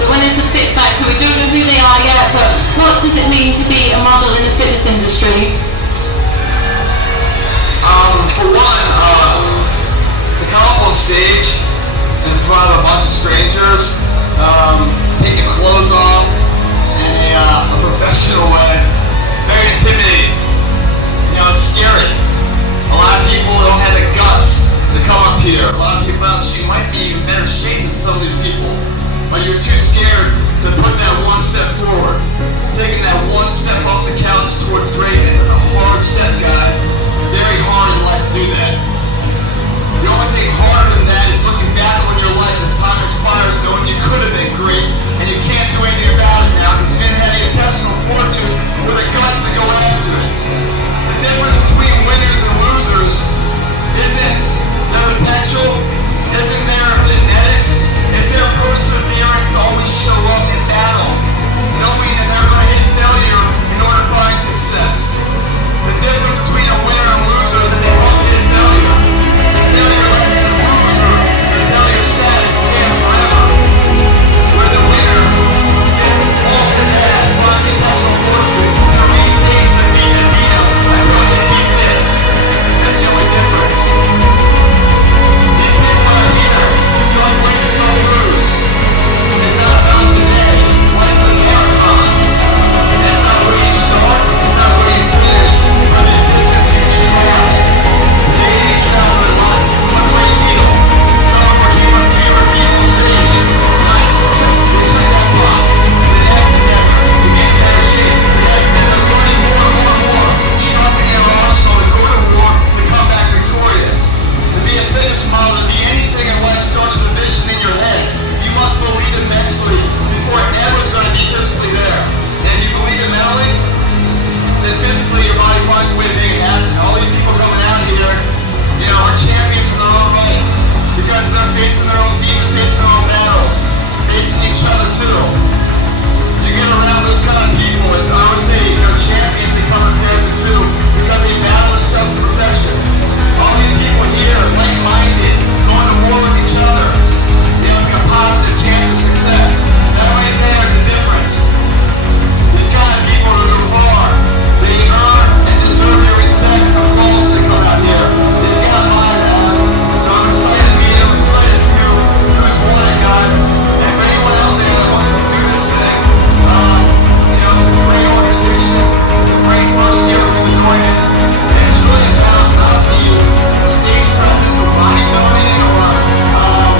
the winners of Fit Factor. We don't know who they are yet, but what does it mean to be a model in the fitness industry? For one, to come up on stage in front of a bunch of strangers, taking clothes off in a professional way, very intimidating. You know, it's scary. A lot of people don't have the guts to come up here. A lot of people out she might be in better shape than some of these people, but you're too scared to put that one step forward. Taking that one step off the couch towards greatness. It's a hard step, guys. Very hard in life to do that. The only thing harder than that is looking back on your life as time expires, knowing you could have been great, and you can't do anything about it now because you didn't have the intestinal fortitude with the guts to go after it. The difference between winners and losers isn't their potential, isn't their genetics, it's their perseverance to always show up in battle, knowing that they're going to hit failure in order to find success. The difference between a winner and loser is that they both hit failure. The failure lets the loser, the failure sad and stand forever. Where the winner gets off his ass, finds intentional fortune, and restays the beat and beat him until he beat it. That's the only difference. These people are here to some win and some lose. It's not about today. Life's a marathon. It's not where you start, it's not where you finish, but the distance you travel. Today you travel in life. One great deal. Some of our human favorite people say, nice. They check that box. The next never. To get in better shape. The next never. Learning more and more and more. Sharpening our arsenal to go to war to come back victorious. To be a fitness model, to be anything in life starts with a vision in your head. You must believe it mentally before it ever's going to be physically there. And if you believe it mentally, then physically your body finds a way to make it happen. All these people coming out here, you know, are champions in their own right. Because they're facing their own demons, facing their own battles, facing each other too. You get around those kind of people, it's I always say, they're champions that come in pairs of two because they battle themselves to perfection. All these people here, like-minded, going to war with each other, you know, it's got a positive chance of success. That way there's a difference. These kind of people who go far, they earn and deserve your respect from calls that come out here. They've got to buy that. So I'm excited to meet them, excited to see who's won it, guys. And for anyone out there that wants to do this thing, you know, it's a great organization. It's a great first year for the join it. And it's really about not being a stage presence or bodybuilding or,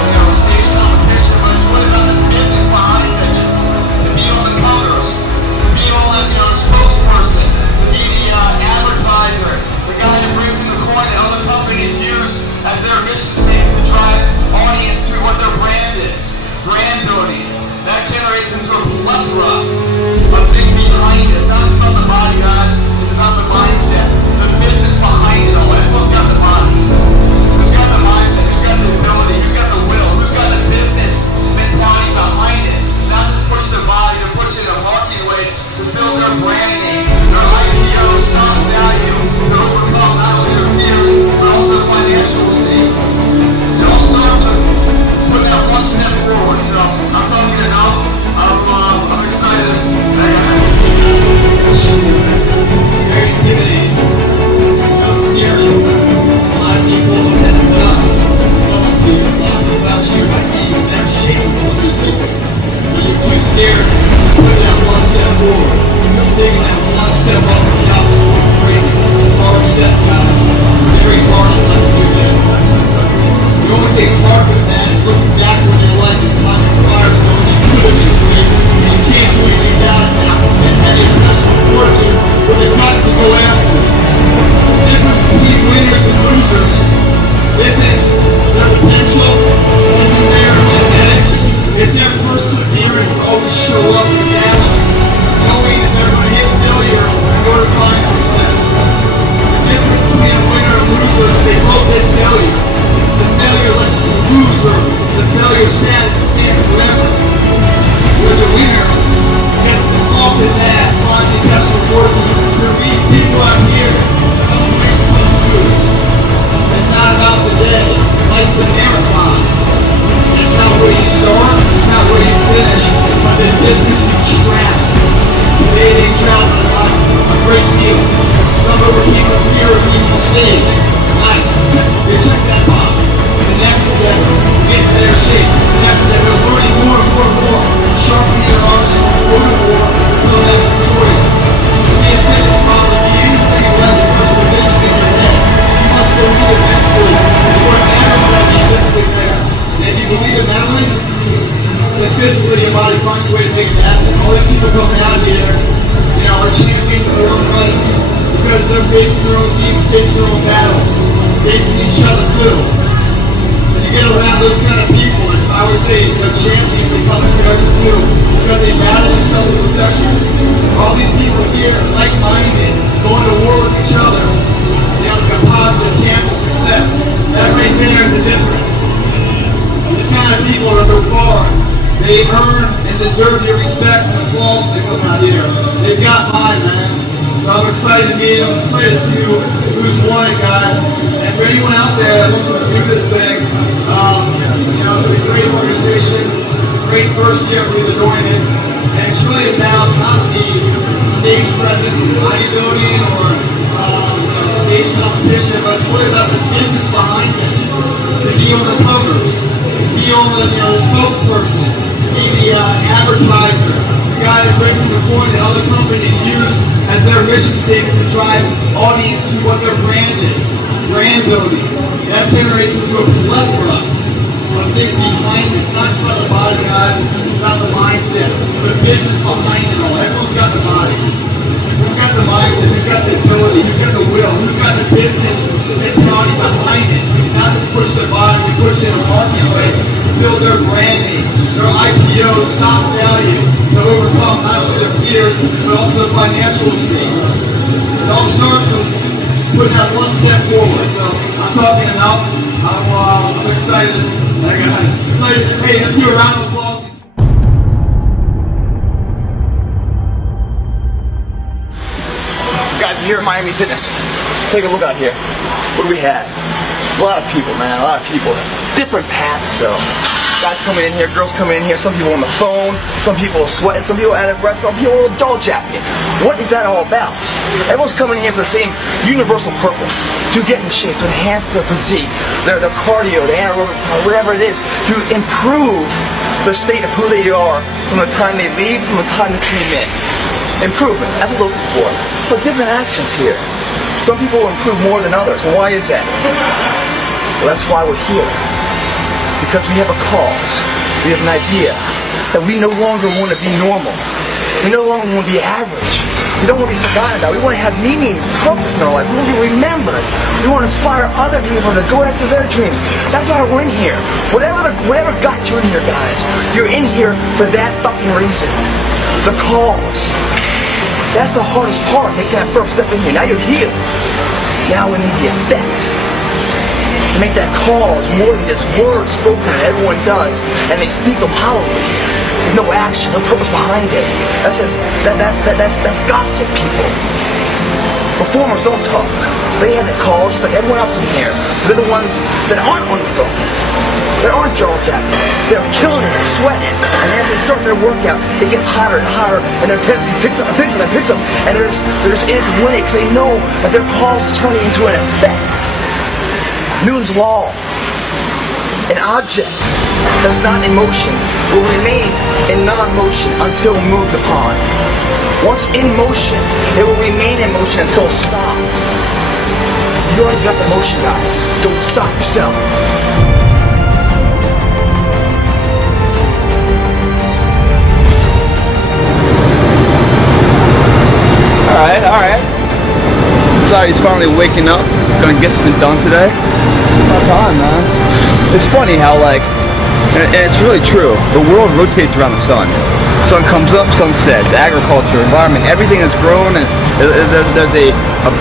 you know, stage competition, but it's really about the business behind fitness. To be on the covers, to be on, you know, the spokesperson, to be the advertiser, the guy that brings in the coin that other companies use as their mission statement to drive audience to what their brand is. Brand building. That generates into a plethora of things behind it. It's not just about the body, guys. It's about the mindset. The business behind it all. Everyone's got the body. Who's got the mindset? Who's got the ability? Who's got the will? Who's got the business mentality behind it? Not just push their body, to push it in a marketing way to build their brand name, their IPO, stock value, to overcome not only their fears, but also their financial state. It all starts with putting that one step forward. So I'm talking enough. I'm excited. Very intimidating. Feels scary. A lot of people don't have the guts to come up here. A lot of people out here might be in better shape than some of these people. But you're too scared to put that one step forward. Taking that one step off the couch towards greatness. It's a hard step, guys. Very hard to let you do that. The only thing harder than that is looking back on your life as time expires, knowing you could have been great, and you can't do anything about it now because you didn't have the intestinal fortune with the guts to go after it. The difference between winners and losers isn't their potential, isn't their genetics, it's their perseverance to always show up in battle, knowing that they're going to hit failure in order to find success. The difference between a winner and loser is they both hit failure. The failure lets the loser, the failure stand forever. Where the winner gets off his ass, finds the intestinal fortune. There are people out here, some win, some lose. It's not about today. Life's a marathon. It's not where you start, it's not where you finish. the distance you travel. They traveled a great deal. Some overcame the fear of leaving the stage. Nice. They checked that box. And the next step, get in better shape. The next step, they're learning more and more and more. Sharpening their arsenal, more and more, until they're victorious. To be a fitness model, to be anything less starts with a vision in your head. You must believe it mentally. Before it matters what you physically there. And if you believe it mentally, then physically your body finds a way to take it happen. All these people coming out here, you know, are champions of their own right. Because they're facing their own demons, facing their own battles, facing each other too. When you get around those kind of people, I would say the champions, they come in production too, because they battle themselves in production. All these people here, like-minded, going to war with each other. You know, it's like a positive cancer success. That right there is the difference. These kind of people are their far. They earn and deserve your respect and applause when they come out here. They've got mine, man. So I'm excited to meet them, excited to see who's won it, guys. And for anyone out there that wants to do this thing, you know, it's a great organization. It's a great first year, I believe, of doing it. And it's really about not the stage presence and bodybuilding or stage competition, but it's really about the business behind things. To be on the covers, to be on the spokesperson, to be the advertiser, the guy that brings in the coin that other companies use as their mission statement to drive audience to what their brand is. Brand building. That generates into a plethora of things behind it. It's not just about the body, guys. It's about the mindset. The business behind it all. Everyone's got the body. Who's got the mindset? Who's got the ability? Who's got the will? Who's got the business mentality behind it? Not just push their body, they push it in a marketing way to build their branding, their IPO, stock value, to overcome not only their fears, but also their financial states. It all starts with putting that one step forward. So I'm talking enough. I'm excited. Excited. Hey, let's do a round of applause. Guys, here at Miami Fitness. Take a look out here. What do we have? A lot of people, man. A lot of people. Different paths, though. Guys coming in here, girls coming in here. Some people on the phone. Some people are sweating. Some people out of breath. Some people with a dull jacket. What is that all about? Everyone's coming in here for the same universal purpose: to get in shape, to enhance their physique, their cardio, their anaerobic, whatever it is, to improve the state of who they are from the time they leave, from the time they came in. Improvement. That's what we're looking for. But different actions here. Some people improve more than others. And why is that? Well, that's why we're here. Because we have a cause. We have an idea that we no longer want to be normal. We no longer want to be average. We don't want to be forgotten about. We want to have meaning, purpose in our life. We want to be remembered. We want to inspire other people to go after their dreams. That's why we're in here. Whatever got you in here, guys, you're in here for that fucking reason. The cause. That's the hardest part, making that first step in here. Now you're here. Now we need the effect. To make that cause more than just words spoken that everyone does, and they speak them hollowly. There's no action, no purpose behind it. That's gossip, people. Performers don't talk. They have that cause just like everyone else in here. They're the ones that aren't on the phone. They aren't jaw jacking. They're killing it, they're sweating it. And as they start their workout, it gets hotter and hotter, and their intensity picks up and picks up and picks up. And they're just in it to win it because they know that their cause is turning into an effect. Newton's law. An object that's not in motion will remain in non-motion until moved upon. Once in motion, it will remain in motion until it stops. You already got the motion, guys. Don't stop yourself. Alright. Sorry, he's finally waking up. Gonna get something done today. It's about time, man. It's funny how, and it's really true, the world rotates around the sun. Sun comes up, sun sets. Agriculture, environment, everything is grown, and there's a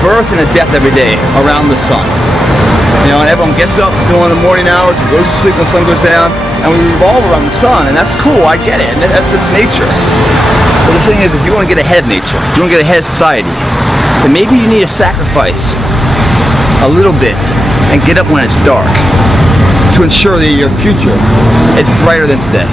birth and a death every day around the sun. You know, and everyone gets up during the morning hours and goes to sleep when the sun goes down, and we revolve around the sun, and that's cool, I get it, and that's just nature. But the thing is, if you want to get ahead of nature, if you want to get ahead of society, then maybe you need to sacrifice a little bit and get up when it's dark to ensure that your future is brighter than today.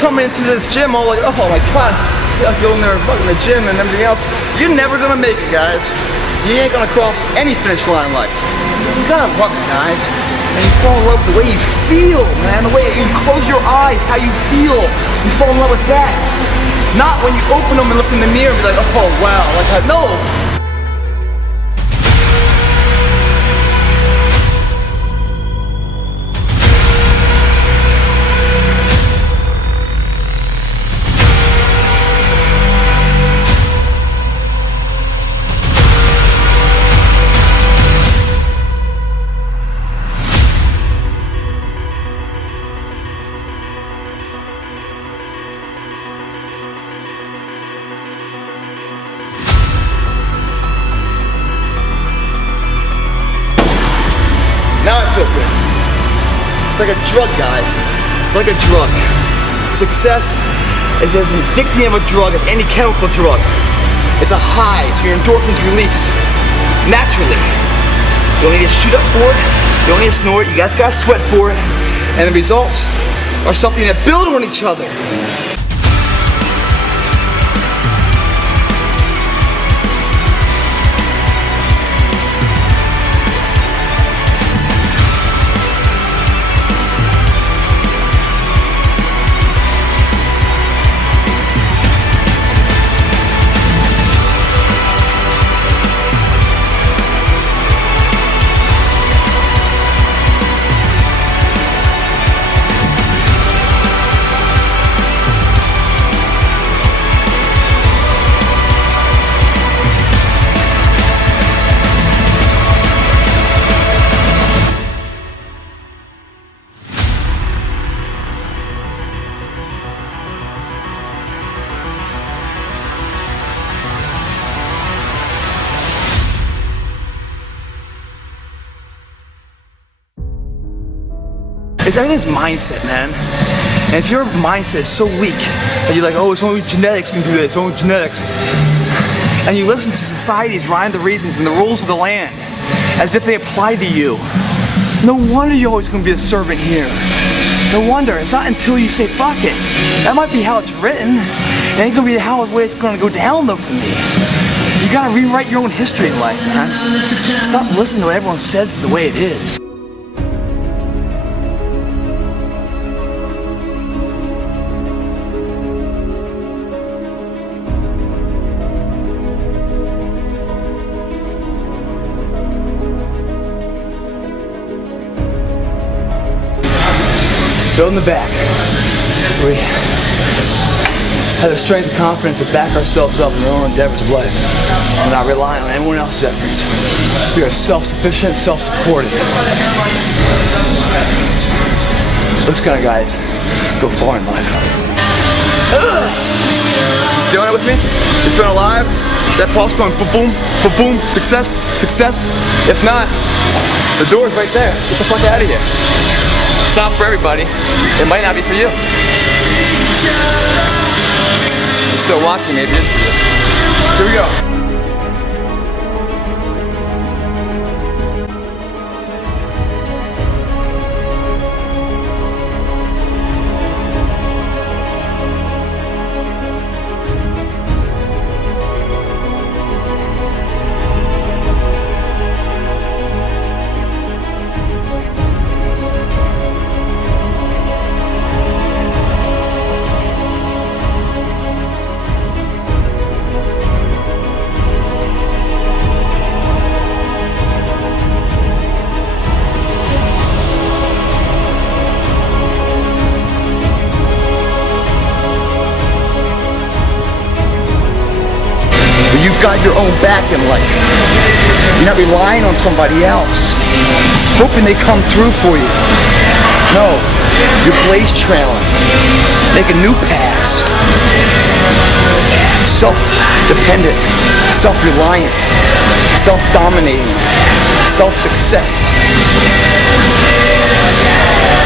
coming into this gym all like, oh my God, I go in there and fucking the gym and everything else. You're never gonna make it, guys. You ain't gonna cross any finish line in life. You gotta love it, guys. And you fall in love with the way you feel, man. The way you close your eyes, how you feel. You fall in love with that. Not when you open them and look in the mirror and be like, oh wow, like that. No. Now I feel good. It's like a drug, guys. It's like a drug. Success is as addicting of a drug as any chemical drug. It's a high, so your endorphins released naturally. You don't need to shoot up for it. You don't need to snort. You guys gotta sweat for it. And the results are something that build on each other. It's everything's mindset, man. And if your mindset is so weak that you're like, oh, it's only genetics can do that, it's only genetics. And you listen to society's rhyme the reasons and the rules of the land as if they apply to you. No wonder you're always going to be a servant here. No wonder. It's not until you say, fuck it. That might be how it's written. It ain't going to be how the way it's going to go down, though, for me. You got to rewrite your own history in life, man. Stop listening to what everyone says is the way it is. Building the back, so we have the strength and confidence to back ourselves up in our own endeavors of life. We're not relying on anyone else's efforts. We are self-sufficient, self-supported. Those kind of guys go far in life. Doing it with me? You feeling alive? That pulse going boom, boom, boom, success, success? If not, the door's right there. Get the fuck out of here. It's not for everybody. It might not be for you. If you're still watching, maybe it is for you. Here we go. You've got your own back in life. You're not relying on somebody else, hoping they come through for you. No, you're blaze trailing. Make a new path. Self-dependent, self-reliant, self-dominating, self-success.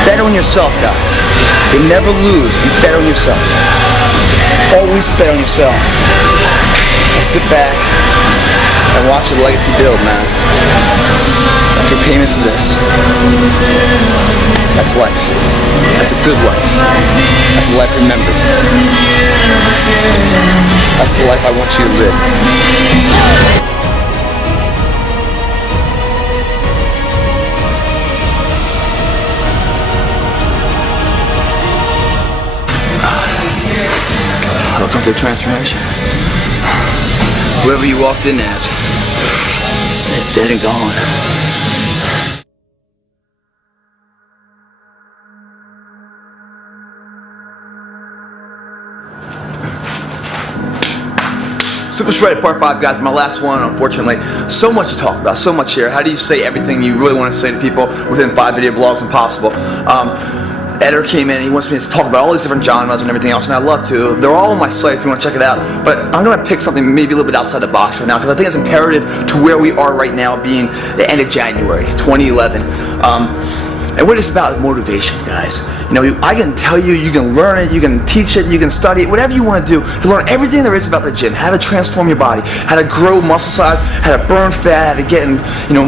Bet on yourself, guys. You never lose if you bet on yourself. Always bet on yourself. Sit back and watch your legacy build, man. After payments of this. That's life. That's a good life. That's a life remembered. That's the life I want you to live. Welcome to transformation. Whoever you walked in as is dead and gone. Super Shredded Part 5, guys, my last one, unfortunately. So much to talk about, so much here. How do you say everything you really want to say to people within 5 video blogs? Impossible. Editor came in and he wants me to talk about all these different genres and everything else, and I'd love to. They're all on my site if you want to check it out, but I'm going to pick something maybe a little bit outside the box right now, because I think it's imperative to where we are right now, being the end of January 2011. And what it's about is motivation, guys. You know, I can tell you, you can learn it, you can teach it, you can study it, whatever you want to do, to learn everything there is about the gym, how to transform your body, how to grow muscle size, how to burn fat, how to get in, you know,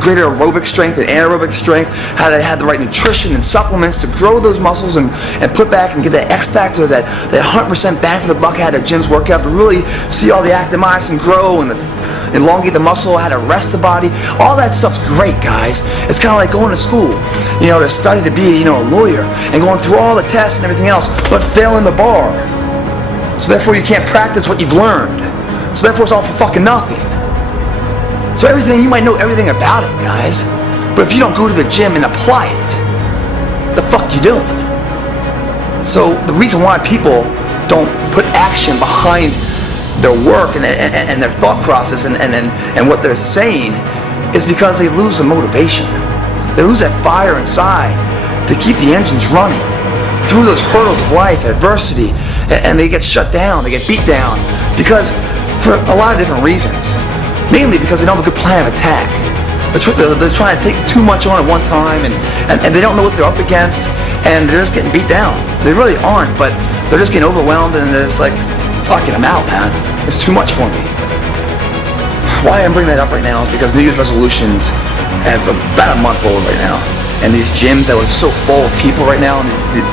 greater aerobic strength and anaerobic strength, how to have the right nutrition and supplements to grow those muscles and put back and get that X factor, that 100% bang for the buck out of the gym's workout, to really see all the active myosin grow and elongate the muscle, how to rest the body. All that stuff's great, guys. It's kind of like going to school, you know, to study to be, you know, a lawyer, and going through all the tests and everything else, but failing the bar. So therefore you can't practice what you've learned. So therefore it's all for fucking nothing. So everything, you might know everything about it, guys, but if you don't go to the gym and apply it, the fuck you doing? So the reason why people don't put action behind their work and their thought process and what they're saying is because they lose the motivation. They lose that fire inside to keep the engines running through those hurdles of life, adversity, and they get shut down, they get beat down, because for a lot of different reasons. Mainly because they don't have a good plan of attack. They're trying to take too much on at one time, and they don't know what they're up against, and they're just getting beat down. They really aren't, but they're just getting overwhelmed, and they're just like, fucking, I'm out, man. It's too much for me. Why I'm bringing that up right now is because New Year's resolutions have about a month old right now. And these gyms that are so full of people right now, and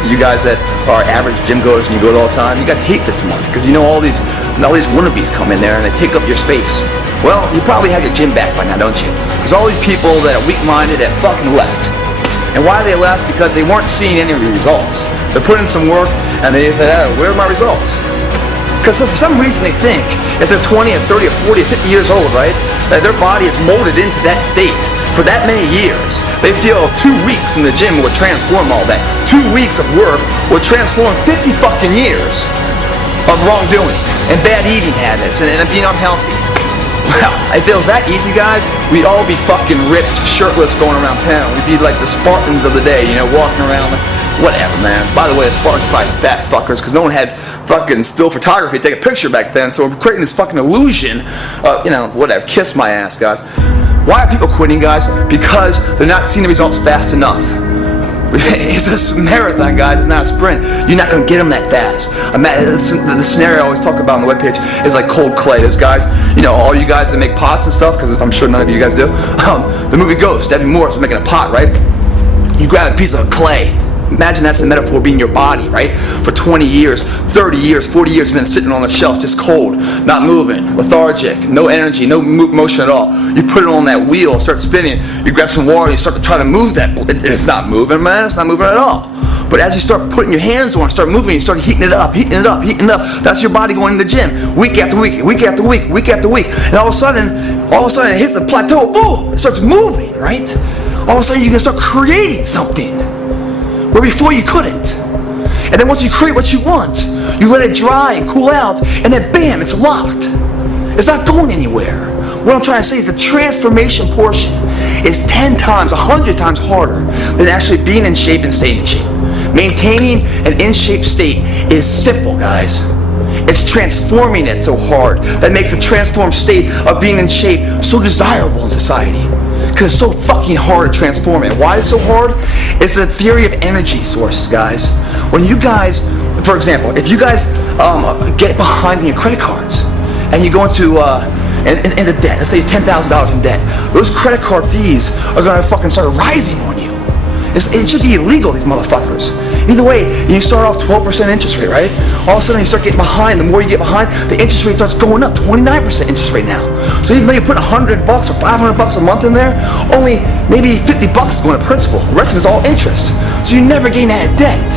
you guys that are average gym goers and you go there all the time, you guys hate this month because you know all these wannabes come in there and they take up your space. Well, you probably have your gym back by now, don't you? There's all these people that are weak-minded that fucking left. And why they left? Because they weren't seeing any results. They're putting some work and they say, oh, where are my results? Because for some reason they think if they're 20 or 30 or 40 or 50 years old, right, that their body is molded into that state for that many years. They feel 2 weeks in the gym would transform all that. 2 weeks of work would transform 50 fucking years of wrongdoing and bad eating habits and being unhealthy. Well, if it was that easy, guys, we'd all be fucking ripped, shirtless, going around town. We'd be like the Spartans of the day, you know, walking around like, whatever, man. By the way, the Spartans are probably fat fuckers because no one had fucking still photography to take a picture back then, so we're creating this fucking illusion of, you know, whatever. Kiss my ass, guys. Why are people quitting, guys? Because they're not seeing the results fast enough. It's a marathon, guys. It's not a sprint. You're not going to get them that fast. The scenario I always talk about on the webpage is like cold clay. Those guys, you know, all you guys that make pots and stuff, because I'm sure none of you guys do. The movie Ghost, Debbie Morris was making a pot, right? You grab a piece of clay. Imagine that's a metaphor being your body, right? For 20 years, 30 years, 40 years, been sitting on the shelf, just cold, not moving, lethargic, no energy, no motion at all. You put it on that wheel, start spinning, you grab some water, you start to try to move that. It's not moving, man, it's not moving at all. But as you start putting your hands on it, start moving, you start heating it up, heating it up, heating it up. That's your body going to the gym, week after week, week after week, week after week. And all of a sudden it hits the plateau, boom, it starts moving, right? All of a sudden you can start creating something where before you couldn't. And then once you create what you want, you let it dry and cool out, and then bam, it's locked. It's not going anywhere. What I'm trying to say is the transformation portion is 10 times, 100 times harder than actually being in shape and staying in shape. Maintaining an in-shape state is simple, guys. It's transforming it so hard that makes the transformed state of being in shape so desirable in society. Because it's so fucking hard to transform it. Why is it so hard? It's the theory of energy sources, guys. When you guys, for example, if you guys get behind on your credit cards and you go into the debt, let's say $10,000 in debt, those credit card fees are going to fucking start rising on you. It should be illegal, these motherfuckers. Either way, you start off 12% interest rate, right? All of a sudden you start getting behind. The more you get behind, the interest rate starts going up, 29% interest rate now. So even though you put $100 or $500 a month in there, only maybe $50 is going to principal. The rest of it's all interest. So you never gain out of debt.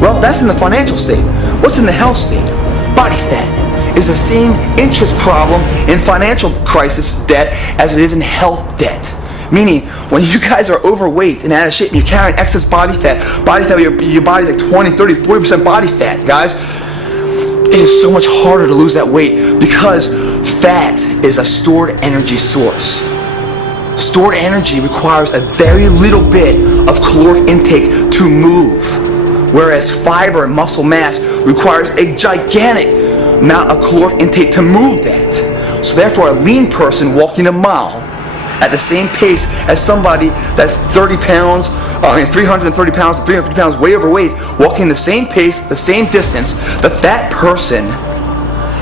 Well, that's in the financial state. What's in the health state? Body fat is the same interest problem in financial crisis debt as it is in health debt. Meaning, when you guys are overweight and out of shape and you're carrying excess body fat your body's like 20, 30, 40% body fat, guys, it is so much harder to lose that weight because fat is a stored energy source. Stored energy requires a very little bit of caloric intake to move, whereas fiber and muscle mass requires a gigantic amount of caloric intake to move that. So therefore, a lean person walking a mile at the same pace as somebody that's 330 pounds, 350 pounds, way overweight, walking the same pace, the same distance, the fat person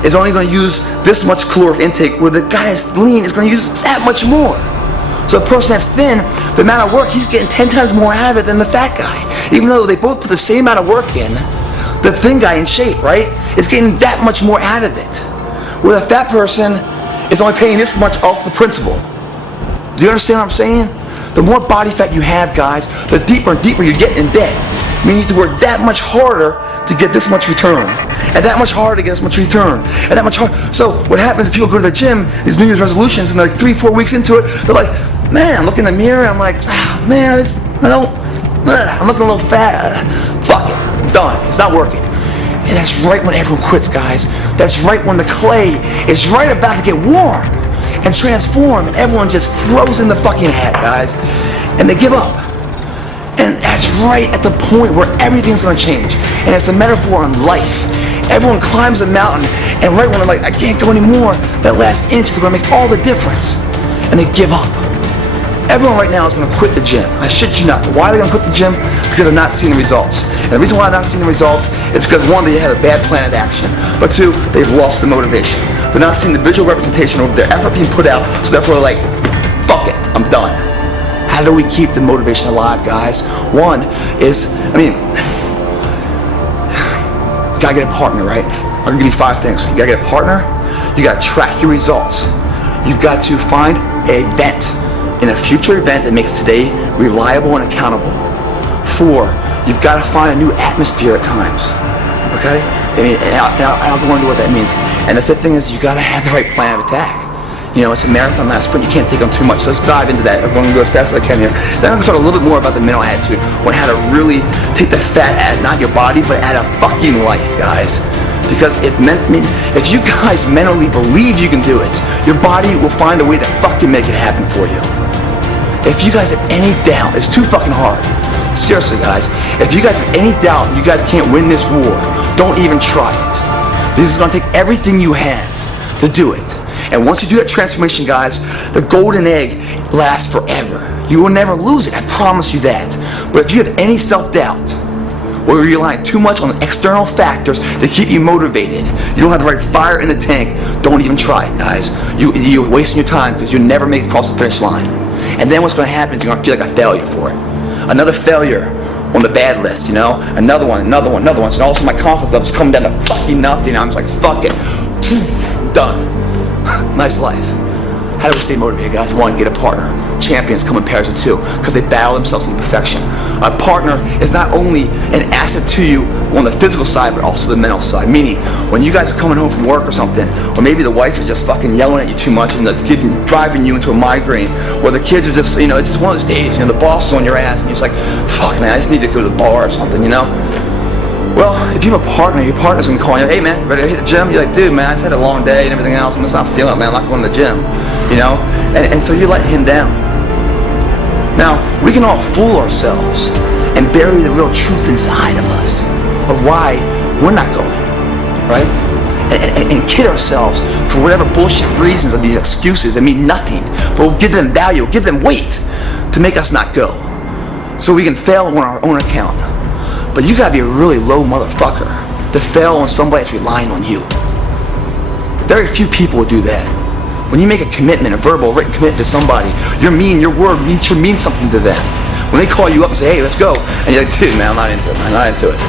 is only going to use this much caloric intake, where the guy that's lean is going to use that much more. So the person that's thin, the amount of work, he's getting 10 times more out of it than the fat guy. Even though they both put the same amount of work in, the thin guy in shape, right, is getting that much more out of it. Where the fat person is only paying this much off the principal. Do you understand what I'm saying? The more body fat you have, guys, the deeper and deeper you get in debt. Meaning you have to work that much harder to get this much return. And that much harder to get this much return. And that much harder. So what happens is people go to the gym, these New Year's resolutions, and like 3-4 weeks into it, they're like, man, I look in the mirror, I'm like, man, I'm looking a little fat. Fuck it, I'm done. It's not working. And that's right when everyone quits, guys. That's right when the clay is right about to get warm and transform, and everyone just throws in the fucking hat, guys, and they give up. And that's right at the point where everything's going to change. And it's a metaphor on life. Everyone climbs a mountain, and right when they're like, I can't go anymore, that last inch is going to make all the difference, and they give up. Everyone right now is going to quit the gym. I shit you not. Why are they going to quit the gym? Because they're not seeing the results. And the reason why they're not seeing the results is because, one, they had a bad plan of action. But two, they've lost the motivation. They're not seeing the visual representation of their effort being put out, so therefore they're like, fuck it, I'm done. How do we keep the motivation alive, guys? One is, you gotta get a partner, right? I'm gonna give you 5 things. You gotta get a partner, you gotta track your results, you've got to find an event, in a future event that makes today reliable and accountable. 4, you've got to find a new atmosphere at times. Okay? I'll go into what that means. And the 5th thing is you got to have the right plan of attack. It's a marathon, not a sprint. You can't take on too much. So let's dive into that. I'm going to go as fast as I can here. Then I'm going to talk a little bit more about the mental attitude, on how to really take the fat out, not your body, but out of fucking life, guys. Because if you guys mentally believe you can do it, your body will find a way to fucking make it happen for you. If you guys have any doubt, it's too fucking hard. Seriously, guys, if you guys have any doubt you guys can't win this war, don't even try it. This is going to take everything you have to do it. And once you do that transformation, guys, the golden egg lasts forever. You will never lose it, I promise you that. But if you have any self-doubt, or you're relying too much on external factors to keep you motivated, you don't have the right fire in the tank, don't even try it, guys. You're wasting your time because you'll never make it across the finish line. And then what's going to happen is you're going to feel like a failure for it. Another failure on the bad list, another one. So all of a sudden my confidence level's coming down to fucking nothing. I'm just like, fuck it. Done. Nice life. How do we stay motivated, guys? 1, get a partner. Champions come in pairs of 2 because they battle themselves into perfection. A partner is not only an asset to you on the physical side, but also the mental side. Meaning, when you guys are coming home from work or something, or maybe the wife is just fucking yelling at you too much and that's driving you into a migraine, or the kids are just, it's just one of those days, the boss is on your ass and you're just like, fuck man, I just need to go to the bar or something, Well, if you have a partner, your partner's going to call you, hey man, ready to hit the gym? You're like, dude man, I just had a long day and everything else, I'm just not feeling it, man, I'm not going to the gym, and so you let him down. Now, we can all fool ourselves and bury the real truth inside of us of why we're not going, right? And kid ourselves for whatever bullshit reasons of these excuses that mean nothing, but we'll give them value, we'll give them weight to make us not go, so we can fail on our own account. But you gotta be a really low motherfucker to fail on somebody that's relying on you. Very few people will do that. When you make a commitment, a verbal, written commitment to somebody, your word means something to them. When they call you up and say, hey, let's go, and you're like, dude, man, I'm not into it, man, I'm not into it.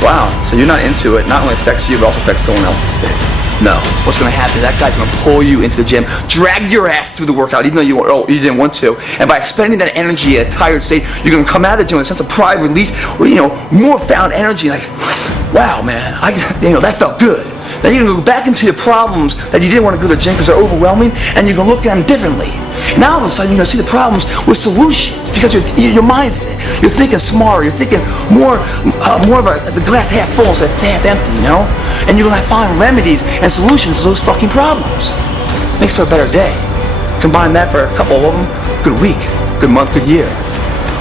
Wow, so you're not into it, not only affects you, but also affects someone else's state. No, what's going to happen is that guy's going to pull you into the gym, drag your ass through the workout, even though you didn't want to, and by expending that energy at a tired state, you're going to come out of the gym with a sense of pride, relief, or, more found energy, like, wow, man, that felt good. Then you're going to go back into your problems that you didn't want to go to the gym because they're overwhelming, and you're going to look at them differently. Now all of a sudden you're going to see the problems with solutions because your mind's in it. You're thinking smarter. You're thinking more of the glass half full instead of half empty, And you're going to find remedies and solutions to those fucking problems. Makes for a better day. Combine that for a couple of them, good week, good month, good year.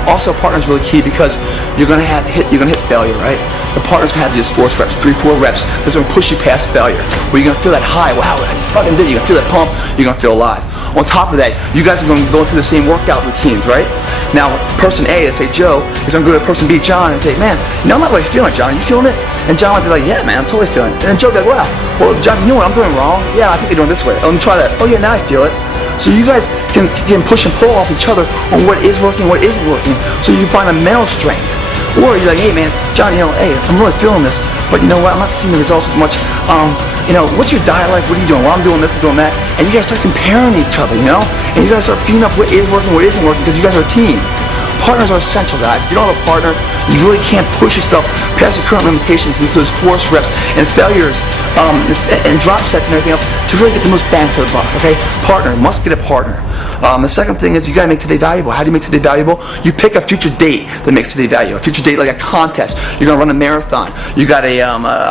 Also, partner's really key because you're gonna hit failure, right? The partner's gonna have to use force reps, 3-4 reps. That's gonna push you past failure. Where you're gonna feel that high, wow, I just fucking did it. You're gonna feel that pump. You're gonna feel alive. On top of that, you guys are gonna go through the same workout routines, right? Now, person A, let's say Joe, is gonna go to person B, John, and say, man, I'm not really feeling it, John. Are you feeling it? And John might be like, yeah, man, I'm totally feeling it. And then Joe will be like, wow, well, John, you know what I'm doing wrong? Yeah, I think you're doing this way. Let me try that. Oh yeah, now I feel it. So you guys can push and pull off each other on what is working, what isn't working, so you can find a mental strength. Or you're like, hey man, John, hey, I'm really feeling this, but you know what, I'm not seeing the results as much. What's your diet like? What are you doing? Well, I'm doing this, I'm doing that. And you guys start comparing each other, And you guys start feeding off what is working, what isn't working, because you guys are a team. Partners are essential, guys. If you don't have a partner, you really can't push yourself past your current limitations into those force reps and failures and drop sets and everything else to really get the most bang for the buck, okay? Partner, must get a partner. The second thing is you gotta make today valuable. How do you make today valuable? You pick a future date that makes today valuable. A future date like a contest. You're gonna run a marathon. You got a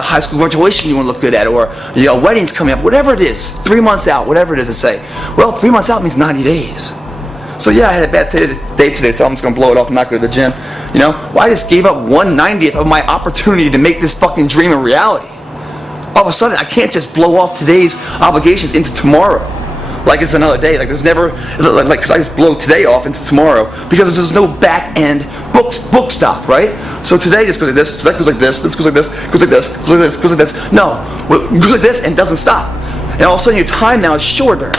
high school graduation you wanna look good at, or you got weddings coming up, whatever it is, 3 months out, whatever it is to say. Well, 3 months out means 90 days. So yeah, I had a bad day today, so I'm just gonna blow it off and not go to the gym. Well, I just gave up 1/90th of my opportunity to make this fucking dream a reality. All of a sudden, I can't just blow off today's obligations into tomorrow, like it's another day. Like there's never, because I just blow today off into tomorrow because there's no back end book stock, right? So today just goes like this, so that goes like this goes like this, goes like this, goes like this, goes like this. No, it goes like this and doesn't stop. And all of a sudden, your time now is shorter.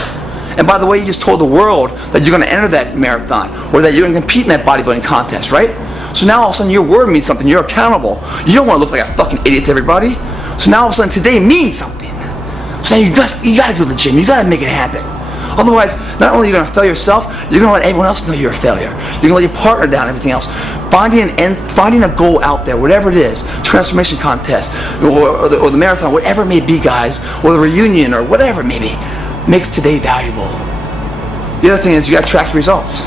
And by the way, you just told the world that you're going to enter that marathon or that you're going to compete in that bodybuilding contest, right? So now all of a sudden your word means something. You're accountable. You don't want to look like a fucking idiot to everybody. So now all of a sudden today means something. So now you got to go to the gym. You got to make it happen. Otherwise, not only are you going to fail yourself, you're going to let everyone else know you're a failure. You're going to let your partner down and everything else. Finding a goal out there, whatever it is, transformation contest or the marathon, whatever it may be, guys, or the reunion or whatever it may be, makes today valuable. The other thing is you got to track your results.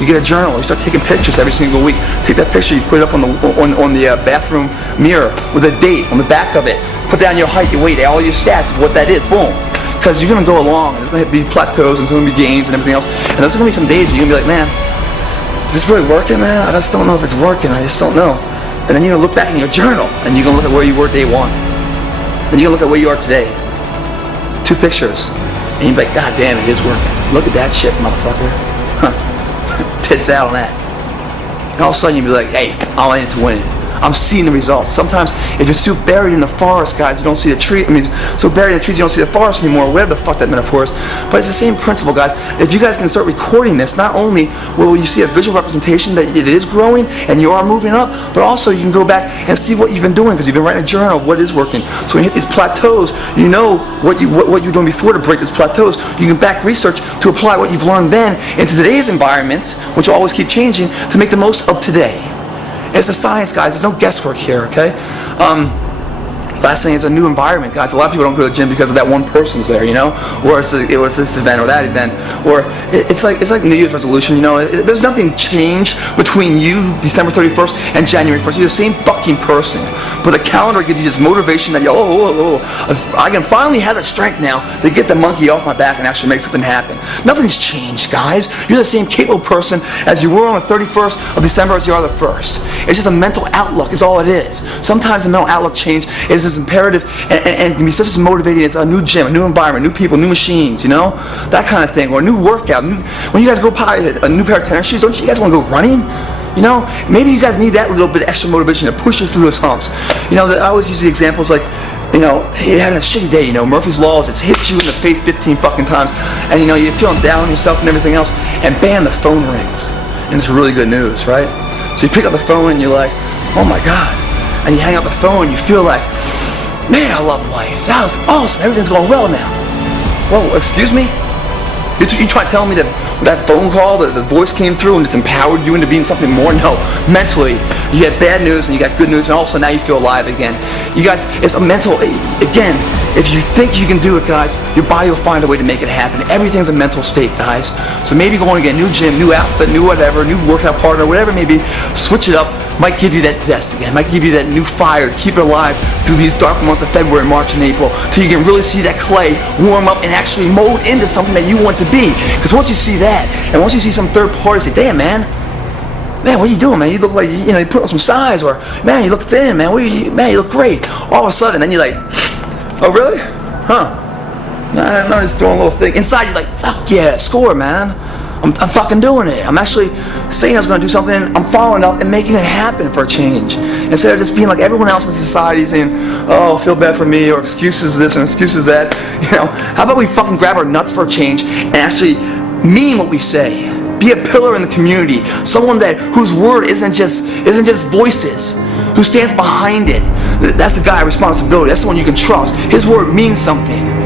You get a journal. You start taking pictures every single week. Take that picture, you put it up on the bathroom mirror with a date on the back of it. Put down your height, your weight, all your stats of what that is. Boom. Because you're going to go along, and there's going to be plateaus, and there's going to be gains and everything else. And there's going to be some days where you're going to be like, man, is this really working, man? I just don't know if it's working. I just don't know. And then you're going to look back in your journal, and you're going to look at where you were day one. Then you're going to look at where you are today. 2 pictures. And you're like, God damn, it is working. Look at that shit, motherfucker. Tits out on that. And all of a sudden you'll be like, hey, I'm in it to win it. I'm seeing the results. Sometimes if you're so buried in the forest, guys, you don't see the tree. So buried in the trees, you don't see the forest anymore, whatever the fuck that metaphor is. But it's the same principle, guys. If you guys can start recording this, not only will you see a visual representation that it is growing and you are moving up, but also you can go back and see what you've been doing because you've been writing a journal of what is working. So when you hit these plateaus, you know what you're doing before to break those plateaus. You can back research to apply what you've learned then into today's environment, which will always keep changing, to make the most of today. It's a science, guys. There's no guesswork here, okay? Last thing is a new environment, guys. A lot of people don't go to the gym because of that one person's there, or it's this event or that event, or it's like New Year's resolution, There's nothing changed between you, December 31st, and January 1st. You're the same fucking person, but the calendar gives you this motivation that I can finally have the strength now to get the monkey off my back and actually make something happen. Nothing's changed, guys. You're the same capable person as you were on the 31st of December as you are the 1st. It's just a mental outlook. Is all it is. Sometimes the mental outlook change is imperative and it can be such as motivating as a new gym, a new environment, new people, new machines, that kind of thing, or a new workout. When you guys go buy a new pair of tennis shoes, don't you guys want to go running? Maybe you guys need that little bit of extra motivation to push you through those humps. I always use the examples like, you're having a shitty day, Murphy's Law is it's hit you in the face 15 fucking times, and you're feeling down on yourself and everything else, and bam, the phone rings. and it's really good news, right? So you pick up the phone and you're like, oh my God. And you hang up the phone and you feel like, man, I love life. That was awesome. Everything's going well now. Whoa, excuse me? You trying to tell me that phone call, the voice came through and it's empowered you into being something more? No. Mentally, you get bad news and you got good news, and also now you feel alive again. You guys, it's a mental, again, if you think you can do it, guys, your body will find a way to make it happen. Everything's a mental state, guys. So maybe going to get a new gym, new outfit, new whatever, new workout partner, whatever it may be, switch it up, might give you that zest again, might give you that new fire to keep it alive through these dark months of February, March, and April, till you can really see that clay warm up and actually mold into something that you want to be. Because once you see that, and once you see some third party say, damn, man, what are you doing, man? You look like, you put on some size, or, man, you look thin, man, man, you look great. All of a sudden, then you're like, oh, really? Huh. No, I'm just doing a little thing. Inside, you're like, fuck yeah, score, man. I'm fucking doing it. I'm actually saying I was going to do something, and I'm following up and making it happen for a change. Instead of just being like everyone else in society saying, oh, feel bad for me, or excuses this and excuses that. How about we fucking grab our nuts for a change and actually mean what we say? Be a pillar in the community. Someone whose word isn't just voices, who stands behind it. That's the guy of responsibility. That's the one you can trust. His word means something.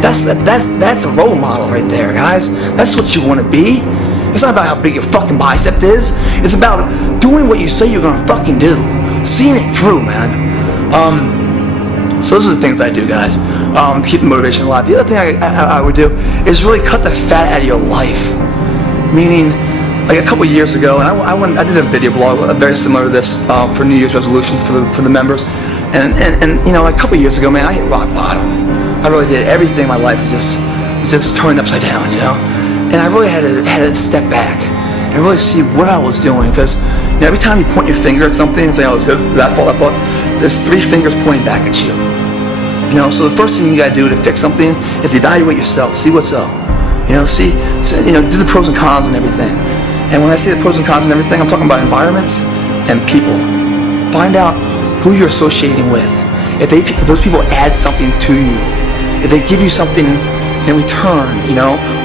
That's a role model right there, guys. That's what you want to be. It's not about how big your fucking bicep is. It's about doing what you say you're gonna fucking do. Seeing it through, man. So those are the things I do, guys, to keep the motivation alive. The other thing I would do is really cut the fat out of your life. Meaning, like a couple years ago, and I did a video blog very similar to this for New Year's resolutions for the members. And like a couple years ago, man, I hit rock bottom. I really did. Everything in my life was just turned upside down, And I really had to step back and really see what I was doing, because every time you point your finger at something and say, oh, it's that fault, there's 3 fingers pointing back at you. So the first thing you gotta do to fix something is evaluate yourself, see what's up. Do the pros and cons and everything. And when I say the pros and cons and everything, I'm talking about environments and people. Find out who you're associating with. If those people add something to you, if they give you something in return,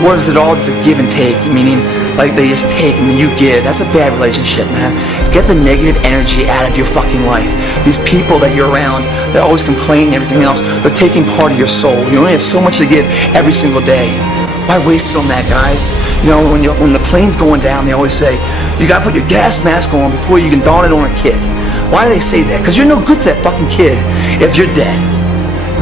or is it all just a give and take, meaning like they just take and you give? That's a bad relationship, man. Get the negative energy out of your fucking life. These people that you're around, they're always complaining and everything else, they're taking part of your soul. You only have so much to give every single day. Why waste it on that, guys? When the plane's going down, they always say, you gotta put your gas mask on before you can don it on a kid. Why do they say that? Because you're no good to that fucking kid if you're dead.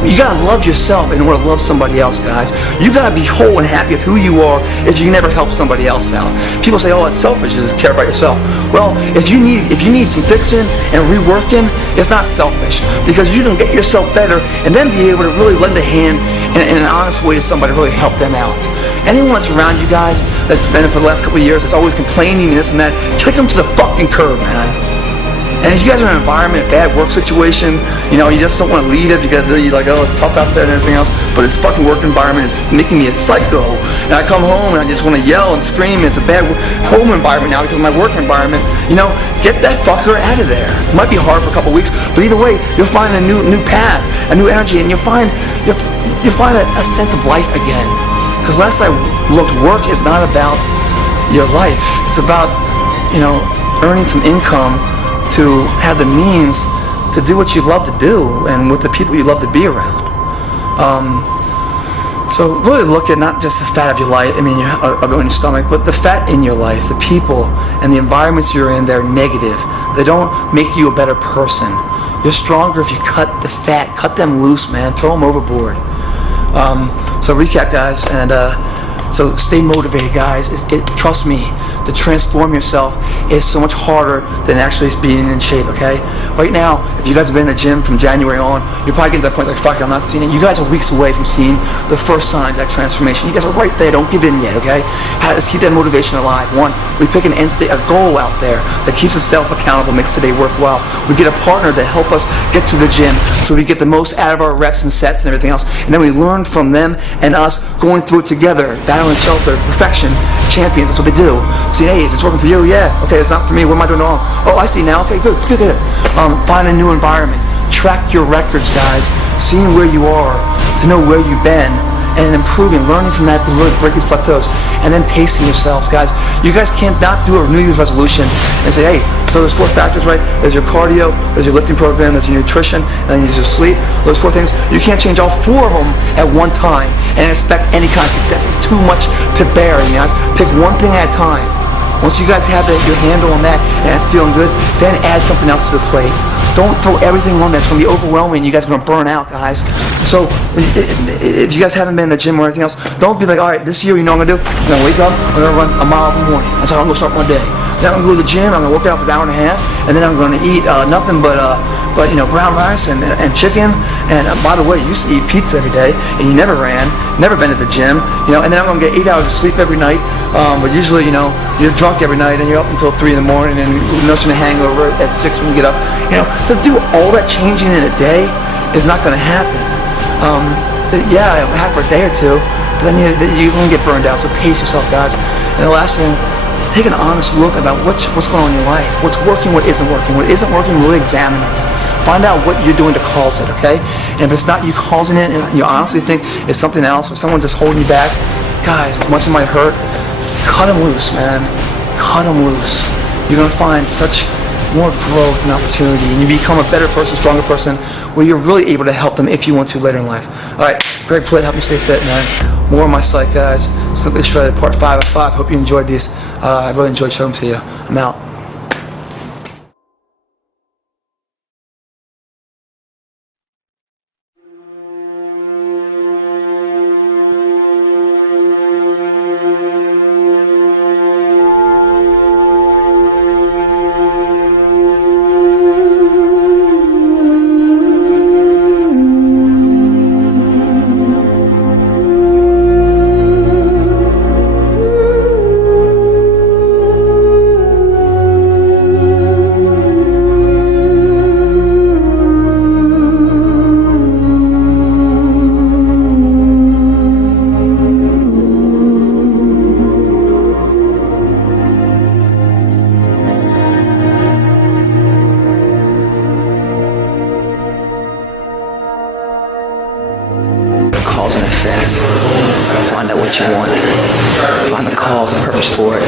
You gotta love yourself in order to love somebody else, guys. You gotta be whole and happy with who you are if you never help somebody else out. People say, oh, it's selfish to just care about yourself. Well, if you need some fixing and reworking, it's not selfish, because you can get yourself better and then be able to really lend a hand in an honest way to somebody to really help them out. Anyone that's around you guys that's been for the last couple of years that's always complaining and this and that, kick them to the fucking curb, man. And if you guys are in an environment, a bad work situation, you just don't want to leave it because you're like, oh, it's tough out there and everything else, but this fucking work environment is making me a psycho. And I come home and I just want to yell and scream, and it's a bad home environment now because of my work environment. Get that fucker out of there. It might be hard for a couple weeks, but either way, you'll find a new path, a new energy, and you'll find a sense of life again. Because last I looked, work is not about your life. It's about, earning some income to have the means to do what you love to do and with the people you love to be around. So really look at not just the fat of your life, on your stomach, but the fat in your life, the people and the environments you're in. They're negative. They don't make you a better person. You're stronger if you cut the fat, cut them loose, man. Throw them overboard. So recap, guys, and so stay motivated, guys. Trust me, to transform yourself is so much harder than actually being in shape, okay? Right now, if you guys have been in the gym from January on, you're probably getting to that point like, fuck it, I'm not seeing it. You guys are weeks away from seeing the first signs of that transformation. You guys are right there. Don't give in yet, okay? Let's keep that motivation alive. One, we pick an end state, a goal out there that keeps us self-accountable, makes today worthwhile. We get a partner to help us get to the gym so we get the most out of our reps and sets and everything else. And then we learn from them and us going through it together, battling each other, perfection, champions. That's what they do. See, hey, is this working for you? Yeah. Okay, it's not for me. What am I doing wrong? Oh, I see now. Okay, good. Find a new environment. Track your records, guys. Seeing where you are, to know where you've been, and improving, learning from that to really break these plateaus, and then pacing yourselves, guys. You guys can't not do a New Year's resolution and say, hey, so there's 4 factors, right? There's your cardio, there's your lifting program, there's your nutrition, and then there's your sleep. Those 4 things, you can't change all 4 of them at one time and expect any kind of success. It's too much to bear, you guys. Pick one thing at a time. Once you guys have your handle on that and it's feeling good, then add something else to the plate. Don't throw everything on that. It's going to be overwhelming. You guys are going to burn out, guys. So if you guys haven't been in the gym or anything else, don't be like, all right, this year, you know what I'm going to do? I'm going to wake up, I'm going to run a mile in the morning. That's how I'm going to start my day. Then I'm going to go to the gym, I'm going to work out for an hour and a half, and then I'm going to eat nothing but brown rice and chicken. And by the way, you used to eat pizza every day, and you never ran, never been to the gym, and then I'm going to get 8 hours of sleep every night. But usually, you're drunk every night, and you're up until 3 in the morning, and nursing a hangover at 6 when you get up. To do all that changing in a day is not going to happen. Yeah, it'll happen for a day or two, but then you're going to get burned out. So pace yourself, guys. And the last thing, take an honest look about what's going on in your life. What's working, what isn't working. What isn't working, really examine it. Find out what you're doing to cause it, okay? And if it's not you causing it and you honestly think it's something else or someone just holding you back, guys, as much as it might hurt, cut them loose, man. Cut them loose. You're going to find such more growth and opportunity, and you become a better person, stronger person, where you're really able to help them if you want to later in life. All right, Greg Plitt, help me stay fit, man. More on my site, guys. Simply Shredded, part 5 of 5. Hope you enjoyed these. I really enjoyed showing them to you. I'm out. Cause and effect. Find out what you want. Find the cause and purpose for it.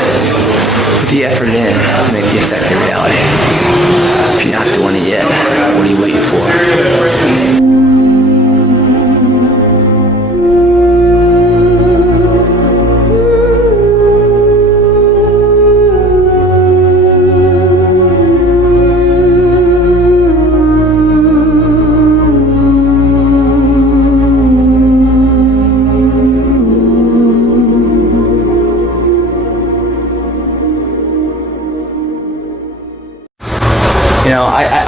Put the effort in to make the effect a reality. If you're not doing it yet, what are you waiting for?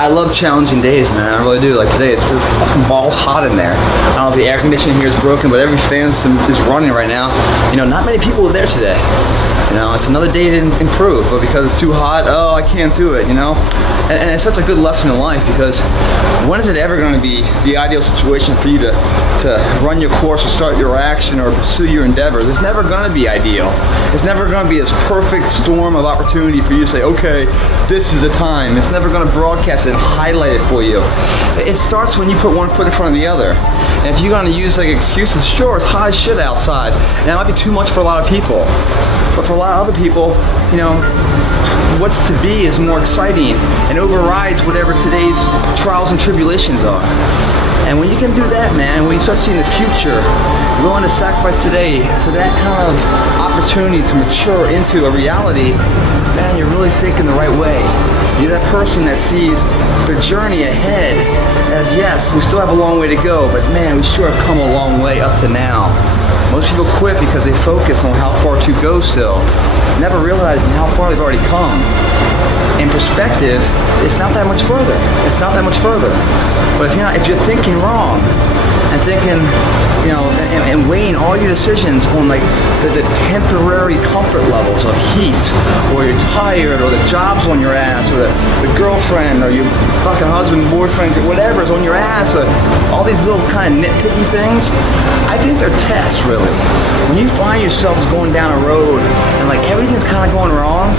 I love challenging days, man. I really do. Like today, it's fucking balls hot in there. I don't know if the air conditioning here is broken, but every fan is running right now. Not many people are there today. It's another day to improve, but because it's too hot, oh, I can't do it, And it's such a good lesson in life, because when is it ever going to be the ideal situation for you to run your course or start your action or pursue your endeavors? It's never going to be ideal. It's never going to be this perfect storm of opportunity for you to say, okay, this is the time. It's never going to broadcast it and highlight it for you. It starts when you put one foot in front of the other. And if you're going to use excuses, sure, it's hot as shit outside, and that might be too much for a lot of people. But for a lot of other people, what's to be is more exciting and overrides whatever today's trials and tribulations are. And when you can do that, man, when you start seeing the future, willing to sacrifice today for that kind of opportunity to mature into a reality, man, you're really thinking the right way. You're that person that sees the journey ahead as, yes, we still have a long way to go, but man, we sure have come a long way up to now. Most people quit because they focus on how far to go still, never realizing how far they've already come. In perspective, it's not that much further. It's not that much further. But if you're thinking wrong and thinking, and weighing all your decisions on the temporary comfort levels of heat, or you're tired, or the job's on your ass, or the girlfriend, or your fucking husband, boyfriend, whatever's on your ass, or all these little kind of nitpicky things, I think they're tests, really. When you find yourself going down a road and everything's kind of going wrong,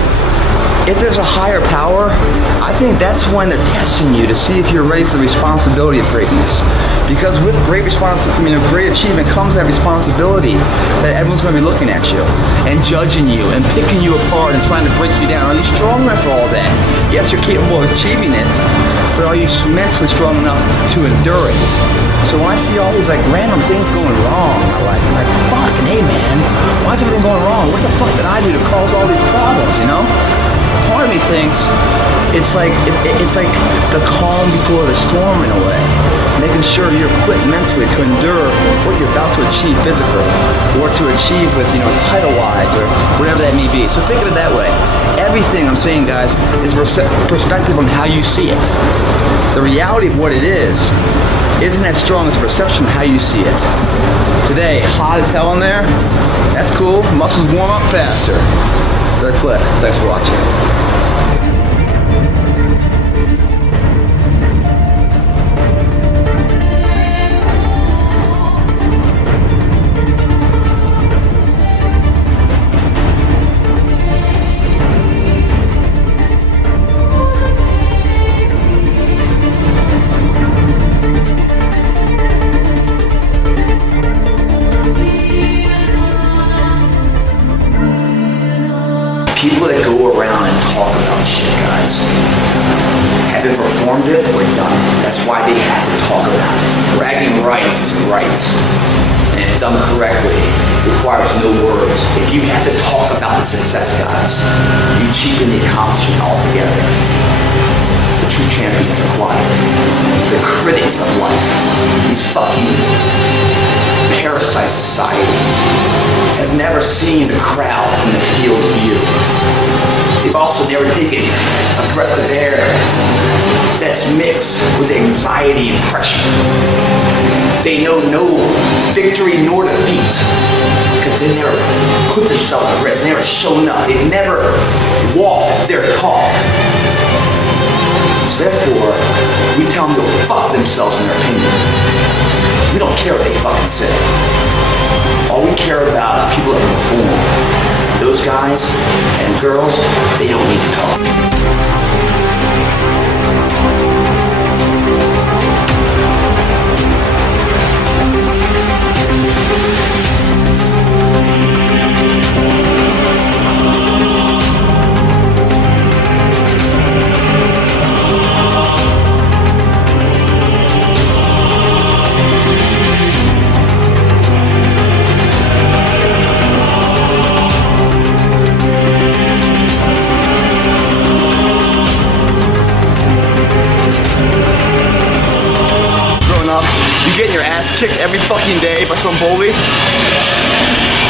if there's a higher power, I think that's when they're testing you to see if you're ready for the responsibility of greatness. Because with great great achievement comes that responsibility that everyone's going to be looking at you and judging you and picking you apart and trying to break you down. Are you strong enough for all that? Yes, you're capable of achieving it, but are you mentally strong enough to endure it? So when I see all these like random things going wrong in my life, I'm like, fucking hey man, why is everything going wrong? What the fuck did I do to cause all these problems, you know? Part of me thinks it's like the calm before the storm in a way, making sure you're equipped mentally to endure what you're about to achieve physically, or to achieve with, title-wise, or whatever that may be. So think of it that way. Everything I'm saying, guys, is perspective on how you see it. The reality of what it is isn't as strong as perception of how you see it. Today, hot as hell in there. That's cool. Muscles warm up faster. They're Plitt. Thanks for watching. People that go around and talk about shit, guys, haven't performed it or done it. That's why they have to talk about it. Bragging rights is a right, and if done correctly, requires no words. If you have to talk about the success, guys, you cheapen the accomplishment altogether. The true champions are quiet. The critics of life, these fucking parasite society, has never seen the crowd from the field's view. They've also never taken a breath of air that's mixed with anxiety and pressure. They know no victory nor defeat, because they never put themselves at risk, they never shown up, they've never walked their talk. So therefore, we tell them to go fuck themselves in their opinion. We don't care what they fucking say. All we care about is people that perform. And those guys and girls, they don't need to talk. Kicked every fucking day by some bully.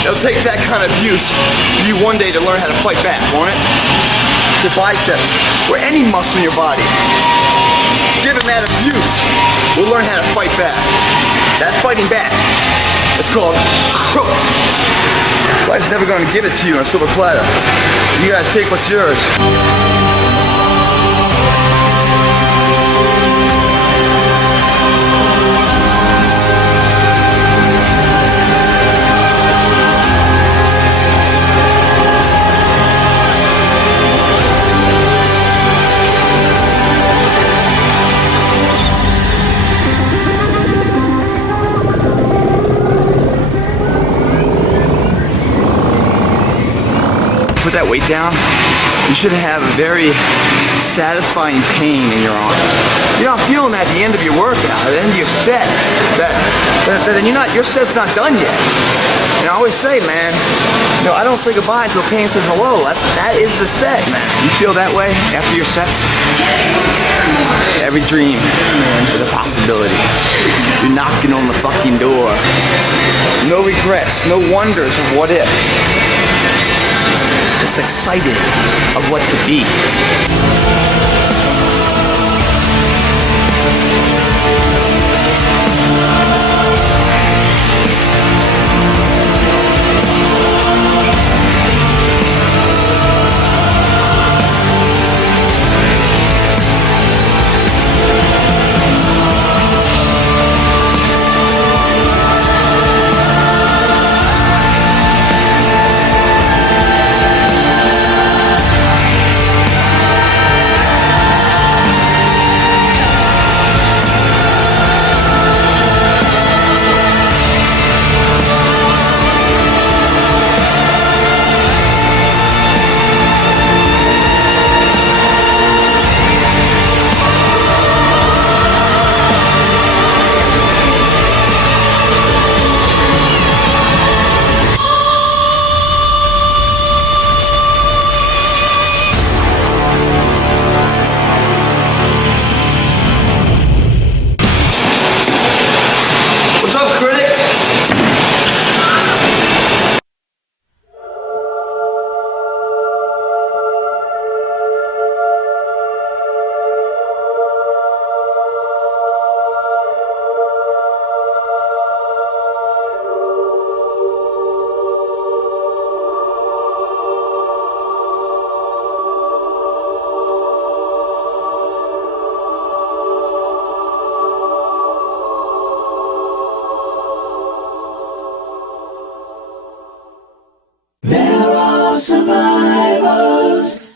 It'll take that kind of abuse for you one day to learn how to fight back, won't it? Your biceps, or any muscle in your body, given that abuse, will learn how to fight back. That fighting back, it's called growth. Life's never going to give it to you on a silver platter. You gotta take what's yours. Put that weight down, you should have a very satisfying pain in your arms. You're not feeling that at the end of your workout, at the end of your set, that your set's not done yet. And I always say, man, I don't say goodbye until pain says hello. That is the set, man. You feel that way after your sets? Every dream is a possibility. You're knocking on the fucking door. No regrets, no wonders of what if. Just excited of what to be.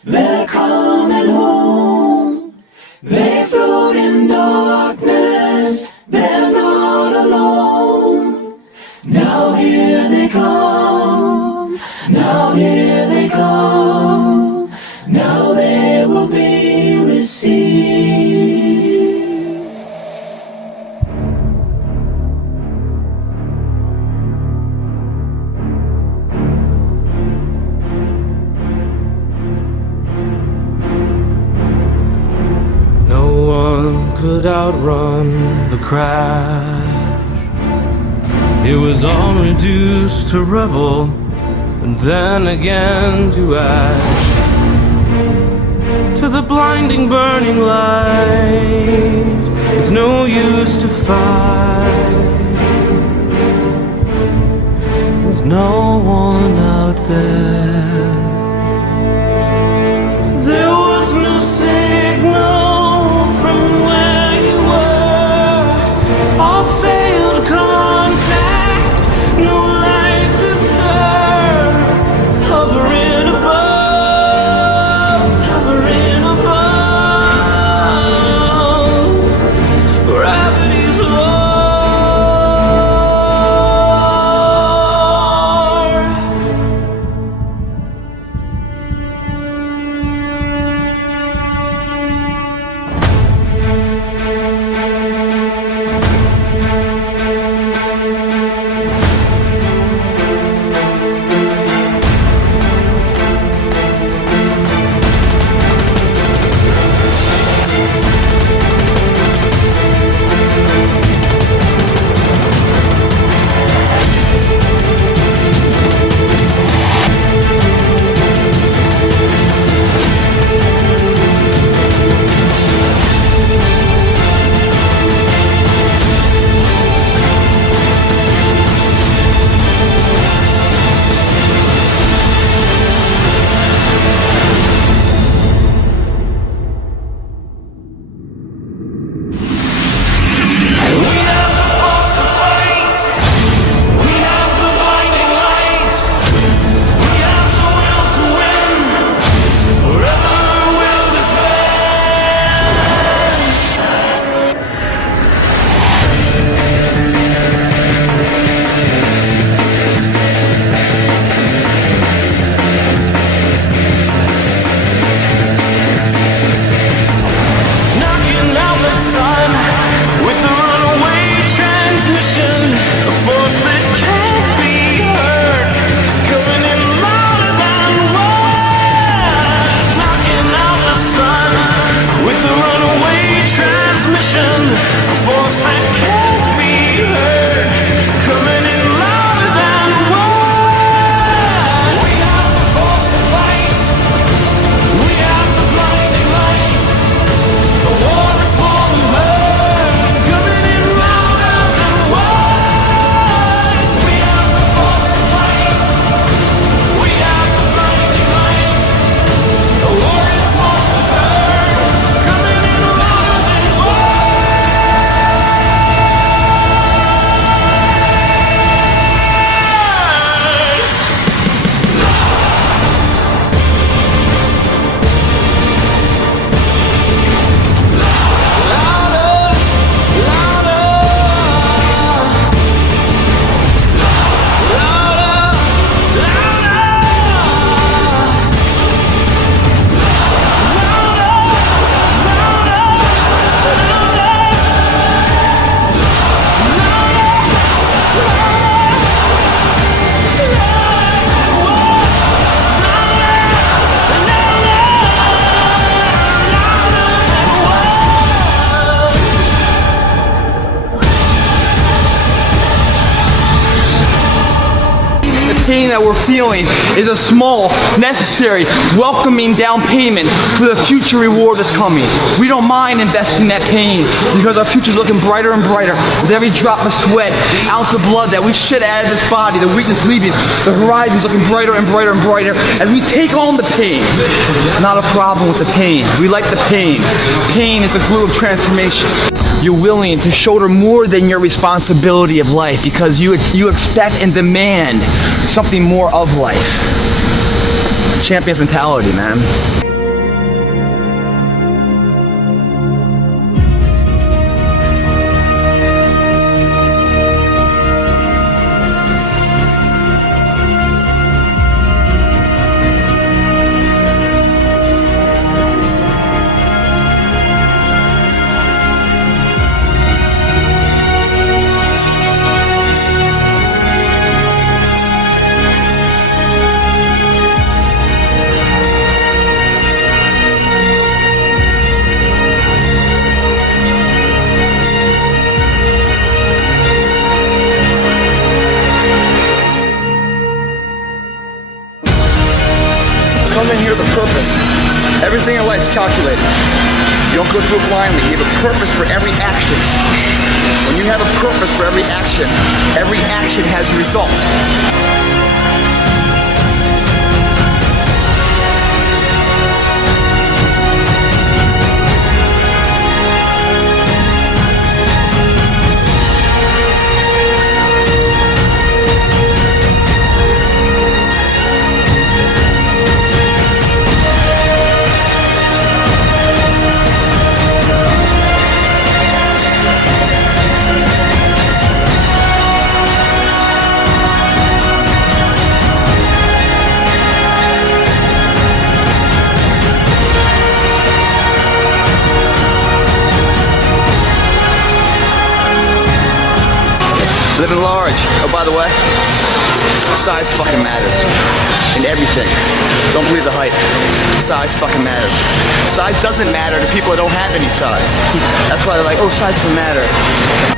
They're coming home. They float in darkness. They're not alone. Now here they come. Now here they come. Now they will be received. Could outrun the crash. It was all reduced to rubble, and then again to ash. To the blinding burning light, it's no use to fight. There's no one out there. There was no signal from where you were, or failed contact, no life disturbed, hovering above, gravity's law. pain that we're feeling is a small, necessary, welcoming down payment for the future reward that's coming. We don't mind investing that pain because our future's looking brighter and brighter. With every drop of sweat, ounce of blood that we shed out of this body, the weakness leaving, the horizon's looking brighter and brighter and brighter as we take on the pain. Not a problem with the pain. We like the pain. Pain is a glue of transformation. You're willing to shoulder more than your responsibility of life because you expect and demand something more of life. Champion's mentality, man. in here with a purpose. Everything in life's calculated. You don't go through it blindly. You have a purpose for every action. When you have a purpose for every action has a result. Living large. Oh, by the way, size fucking matters. In everything. Don't believe the hype. Size fucking matters. Size doesn't matter to people that don't have any size. That's why they're like, oh, size doesn't matter.